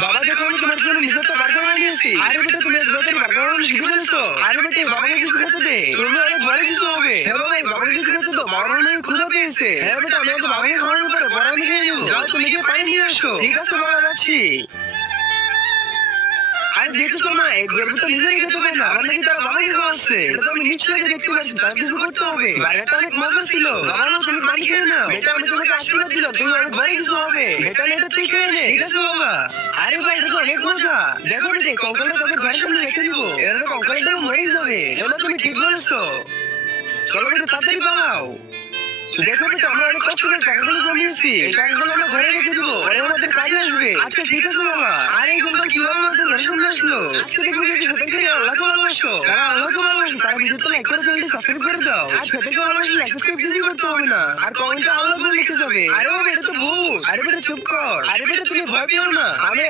বাবা দেখো আমি তোমার জন্য নিজেরটা বার্গার বানিয়েছি। আরে বেটা তুমি আজ বার্গার বানানো শিখে ফেলেছো। আরে বেটা বাবাকে কিছু খেতে দে, তুমি অনেক বড় কিছু হবে। হ্যাঁ বাবা বাবাকে কিছু খেতে দাও, বাবার অনেক ক্ষুধা পেয়েছে। হ্যাঁ বেটা আমি আগে বাবাকে খাওয়ানোর পরে বড় আমি খেয়ে নেবো। যাও তুমি গিয়ে পানি নিয়ে আসো। ঠিক আছে বাবা যাচ্ছি। আরে দেখছো না এই গর্ব তো নিজেরই খেতে পারে না, আমার নাকি তারা বাবাকে খাওয়াচ্ছে। এটা তো আমি নিশ্চয়ই দেখতে পাচ্ছি, তার কিছু করতে হবে। বার্গারটা অনেক মজা ছিল। বাবা না তুমি পানি খেয়ে নাও। বেটা আমি তোমাকে আশীর্বাদ দিলাম, তুমি অনেক বড় কিছু হবে। বেটা এটা তুই খেয়ে নে। ঠিক আছে বাবা। আরে ভাই এটা তো অনেক মজা। দেখো বেটে কঙ্কালটা তোদের ঘরের সামনে রেখে দিব, এটা তো কঙ্কালটা মরেই যাবে। এবার তুমি ঠিক বলেছো। চলো বেটা তাড়াতাড়ি পালাও। দেখো বেটা আমরা অনেক কষ্ট করে টাকাগুলো জমিয়েছি, এই টাকাগুলো আমরা ঘরে রেখে দিব, পরে আমাদের কাজে আসবে। আচ্ছা ঠিক আছে বাবা। আর এই কঙ্কাল কিভাবে আমাদের ঘরের সামনে আসলো? আজকে দেখবো যে সেদিন থেকে আল্লাহকে ভালোবাসো, তারা আল্লাহকে ভালোবাসো, তারা ভিডিওতে লাইক করে চ্যানেলটি সাবস্ক্রাইব করে দাও। আর সেদিনকে ভালোবাসলে সাবস্ক্রাইব কিছুই করতে হবে না, আর কমেন্টে আল্লাহ বলে লিখে যাবে। আরে বাবা এটা তো ভুল। আরে বেটা চুপ কর। আরে বেটা তুমি ভয় পেও না, আমি